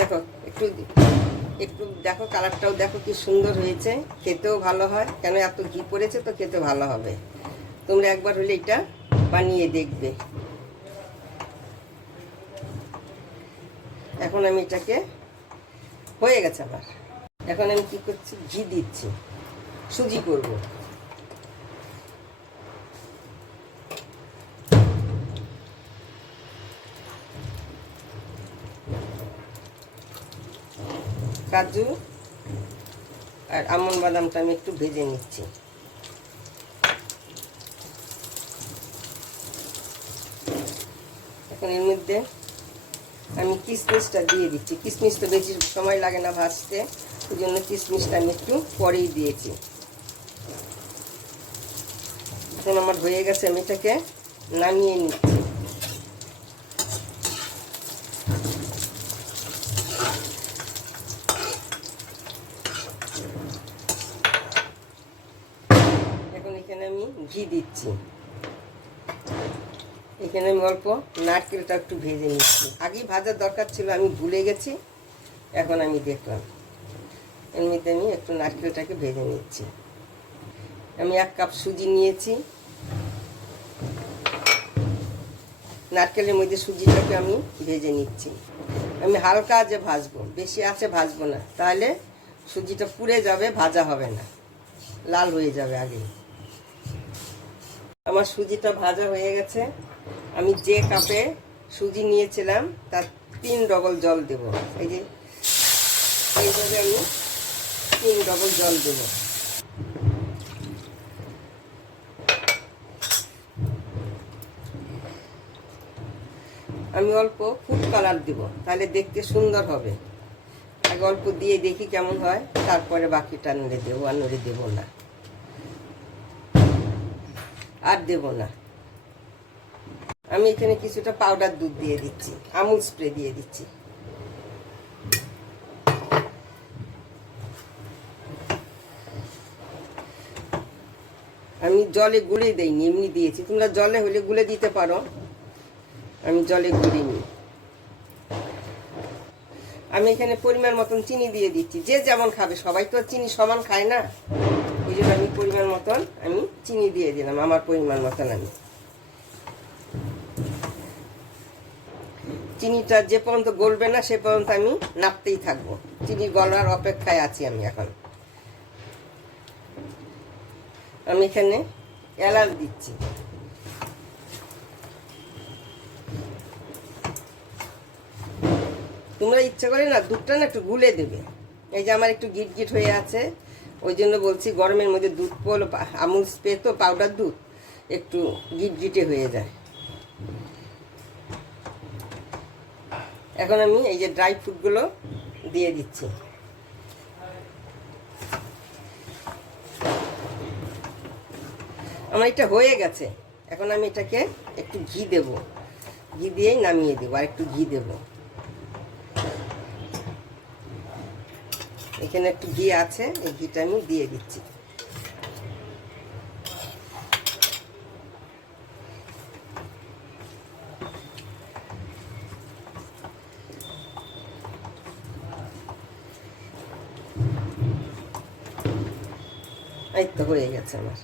দেখো একটু একটু দেখো, কালারটাও দেখো কি সুন্দর হয়েছে, খেতেও ভালো হয়। কেন এত ঘি পড়েছে তো খেতে ভালো হবে। তোমরা একবার হলে এটা বানিয়ে দেখবে। এখন আমি এটাকে হয়ে গেছে আমার। এখন আমি কি করছি, ঘি দিচ্ছি, সুজি করব। কাজু আর আমন্ড বাদামটা আমি একটু ভেজে নিচ্ছি। এখন এর মধ্যে আমি কিশমিশটা দিয়ে দিচ্ছি। কিশমিশ তো বেশি সময় লাগে না ভাজতে, ওই জন্য কিশমিশটা আমি একটু পরেই দিয়েছি। এখন আমার হয়ে গেছে, আমি এটাকে নামিয়ে নিচ্ছি। এখন এখানে আমি ঘি দিচ্ছি। এখানে আমি অল্প নারকেলটা একটু ভেজে নিচ্ছি। আগেই ভাজার দরকার ছিল, আমি ভুলে গেছি, এখন আমি দেখলাম। এর মধ্যে আমি একটু নারকেলটাকে ভেজে নিচ্ছি। আমি 1 কাপ সুজি নিয়েছি। নারকেলের মধ্যে সুজিটাকে আমি ভেজে নিচ্ছি। আমি হালকা যে ভাজবো, বেশি আছে ভাজবো না, তাহলে সুজিটা পুড়ে যাবে, ভাজা হবে না, লাল হয়ে যাবে আগে। আমার সুজিটা ভাজা হয়ে গেছে। আমি যে কাপে সুজি নিয়েছিলাম তার 3 ডবল জল দেব। এই যে এইভাবে আমি 3 ডবল জল দেব। আমি অল্প ফুড কালার দেব, তাহলে দেখতে সুন্দর হবে। আগে অল্প দিয়ে দেখি কেমন হয়, তারপরে বাকিটা নড়ে দেবো। আর নড়ে দেবো না, আর দেব না। আমি এখানে কিছুটা পাউডার দুধ দিয়ে দিচ্ছি, আমুল স্প্রে দিয়ে দিচ্ছি। আমি জলে গুলে দেইনি, এমনি দিয়েছি। তোমরা জলে হলে গুলে দিতে পারো, আমি জলে গুলিনি। আমি এখানে পরিমাণ মতন চিনি দিয়ে দিচ্ছি। যে যেমন খাবে, সবাই তো চিনি সমান খায় না, ওই জন্য আমি পরিমাণ মতন আমি চিনি দিয়ে দিলাম। আমার পরিমাণ মতন আমি চিনিটা যে পর্যন্ত গলবে না সে পর্যন্ত আমি নাড়তেই থাকবো। চিনি গলার অপেক্ষায় আছি আমি এখন। আমি এখানে এলাচ দিচ্ছি। তোমরা ইচ্ছা করে না দুধটা না একটু গুলে দেবে। এই যে আমার একটু গিট গিট হয়ে আছে, ওই জন্য বলছি গরমের মধ্যে দুধ পড়লো, আমুল স্প্রে তো পাউডার দুধ, একটু গিট গিটে হয়ে যায়। এখন আমি এই যে ড্রাই ফ্রুটগুলো দিয়ে দিচ্ছি। আমার এটা হয়ে গেছে। এখন আমি এটাকে একটু ঘি দেব, ঘি দিয়েই নামিয়ে দেবো। আর একটু ঘি দেব, এখানে একটু ঘি আছে, এই ঘিটা আমি দিয়ে দিচ্ছি। এই তো হয়ে গেছে আমার।